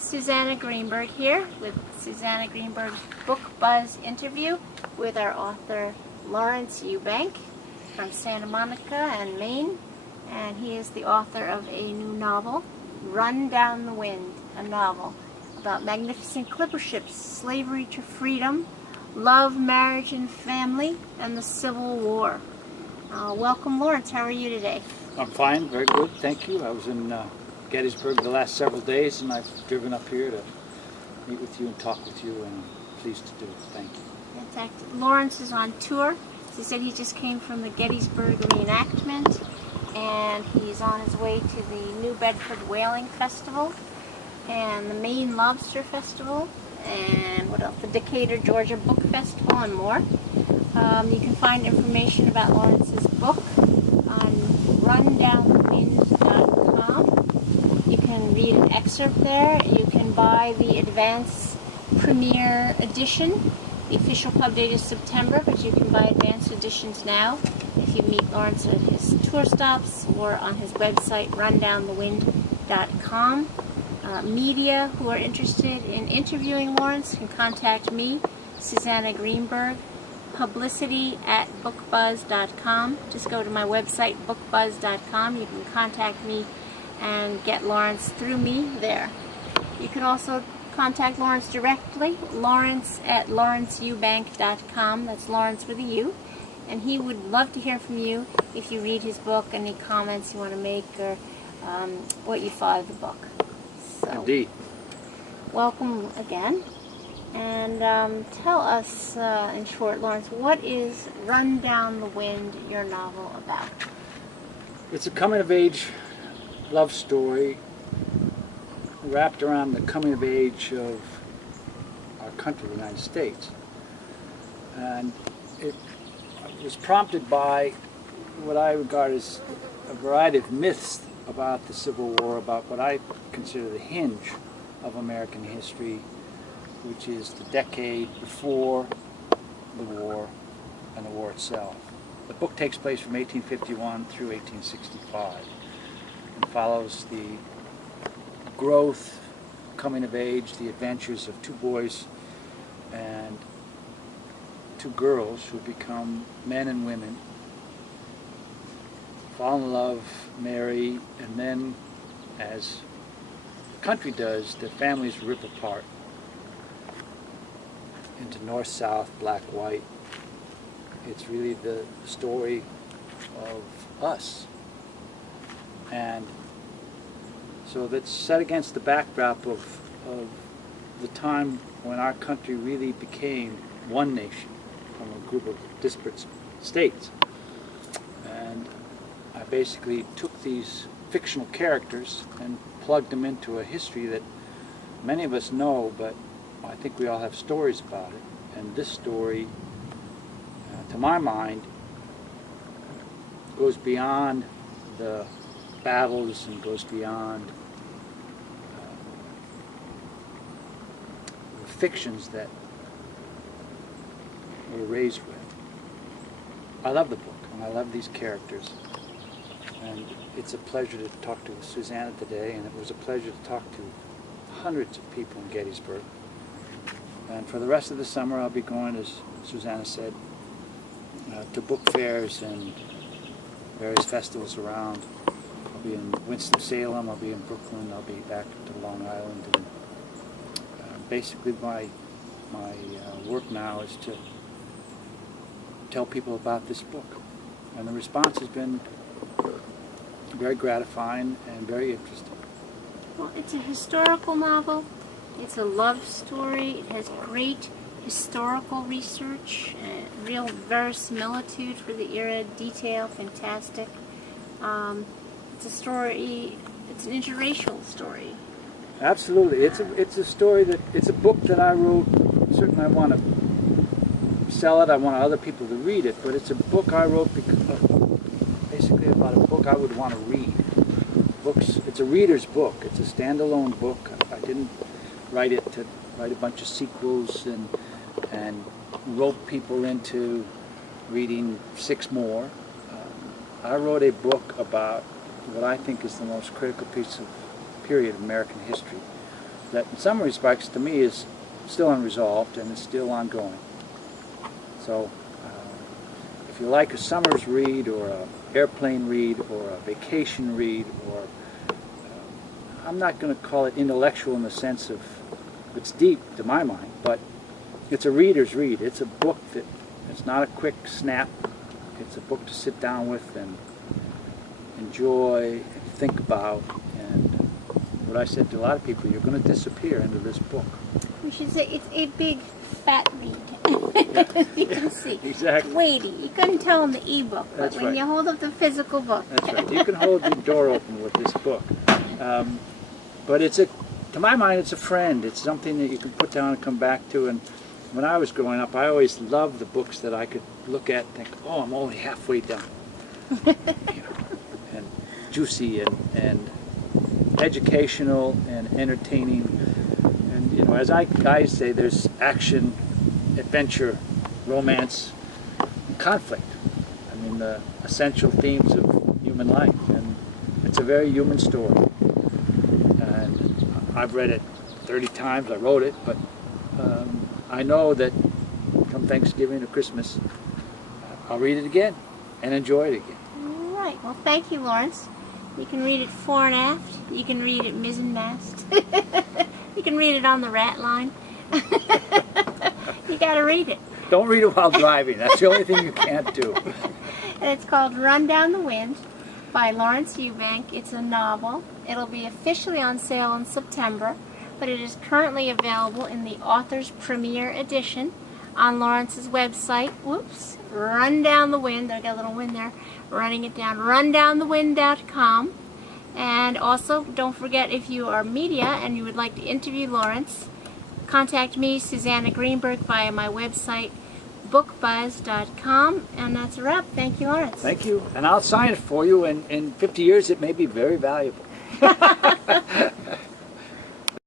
Susanna Greenberg here with Susanna Greenberg's Book Buzz interview with our author Laurence Eubank from Santa Monica and Maine, and he is the author of a new novel, Run Down the Wind, a novel about magnificent clipper ships, slavery to freedom, love, marriage and family, and the Civil War. Welcome, Laurence. How are you today? I'm fine, very good, thank you. I was in Gettysburg the last several days, and I've driven up here to meet with you and talk with you, and I'm pleased to do it. Thank you. In fact, Laurence is on tour. He said he just came from the Gettysburg reenactment, and he's on his way to the New Bedford Whaling Festival, and the Maine Lobster Festival, and what else? The Decatur, Georgia Book Festival, and more. You can find information about Lawrence's book on rundownthewind.com. You can read an excerpt there. You can buy the advance premiere edition. The official pub date is September, but you can buy advanced editions now if you meet Laurence at his tour stops or on his website, rundownthewind.com. Media who are interested in interviewing Laurence can contact me, Susanna Greenberg, publicity@bookbuzz.com. Just go to my website, bookbuzz.com. You can contact me and get Laurence through me there. You can also contact Laurence directly, Laurence@laurenceeubank.com. That's Laurence with a U. And he would love to hear from you if you read his book, any comments you want to make, or what you thought of the book. So, Indeed. welcome again. And tell us, in short, Laurence, what is Run Down the Wind, your novel, about? It's a coming-of-age love story wrapped around the coming-of-age of our country, the United States. And it was prompted by what I regard as a variety of myths about the Civil War, about what I consider the hinge of American history, which is the decade before the war and the war itself. The book takes place from 1851 through 1865 and follows the growth, coming of age, the adventures of two boys and two girls who become men and women, fall in love, marry, and then, as the country does, their families rip apart into north, south, black, white. It's really the story of us. And so that's set against the backdrop of the time when our country really became one nation from a group of disparate states. And I basically took these fictional characters and plugged them into a history that many of us know, but I think we all have stories about it. And this story, to my mind, goes beyond the battles and goes beyond the fictions that we're raised with. I love the book, and I love these characters. And it's a pleasure to talk to Susanna today, and it was a pleasure to talk to hundreds of people in Gettysburg. And for the rest of the summer, I'll be going, as Susanna said, to book fairs and various festivals around. I'll be in Winston-Salem, I'll be in Brooklyn, I'll be back to Long Island. And basically my work now is to tell people about this book. And the response has been very gratifying and very interesting. Well, it's a historical novel. It's a love story. It has great historical research, real verisimilitude for the era, detail, fantastic. It's a story, it's an interracial story. Absolutely. It's a story that, it's a book that I wrote. Certainly I want to sell it, I want other people to read it, but it's a book I wrote because, basically about a book I would want to read. It's a reader's book. It's a standalone book. I didn't write it to write a bunch of sequels and rope people into reading 6 more. I wrote a book about what I think is the most critical period of American history, that in some respects to me is still unresolved and is still ongoing. So if you like a summer's read or an airplane read or a vacation read, or I'm not going to call it intellectual in the sense of it's deep to my mind, but it's a reader's read. It's a book that it's not a quick snap. It's a book to sit down with and enjoy and think about. And what I said to a lot of people, you're going to disappear into this book. We should say it's a big, fat read. You can see. Exactly. Weighty. You couldn't tell in the e-book, but That's when right. you hold up the physical book. That's right. You can hold your door open with this book. But it's to my mind, it's a friend. It's something that you can put down and come back to. And when I was growing up, I always loved the books that I could look at and think, oh, I'm only halfway done. You know, and juicy and educational and entertaining. And, you know, as guys say, there's action, adventure, romance, and conflict. I mean, the essential themes of human life. And it's a very human story. And I've read it 30 times. I wrote it, but I know that come Thanksgiving or Christmas, I'll read it again and enjoy it again. All right. Well, thank you, Laurence. You can read it fore and aft. You can read it mizzen mast. You can read it on the rat line. You got to read it. Don't read it while driving. That's the only thing you can't do. And it's called Run Down the Wind by Laurence Eubank. It's a novel. It'll be officially on sale in September, but it is currently available in the author's premiere edition on Laurence's website. Whoops. Run Down the Wind. I got a little wind there. Running it down. rundownthewind.com. And also, don't forget, if you are media and you would like to interview Laurence, contact me, Susanna Greenberg, via my website, bookbuzz.com. And that's a wrap. Thank you, Laurence. Thank you. And I'll sign it for you, and in 50 years it may be very valuable.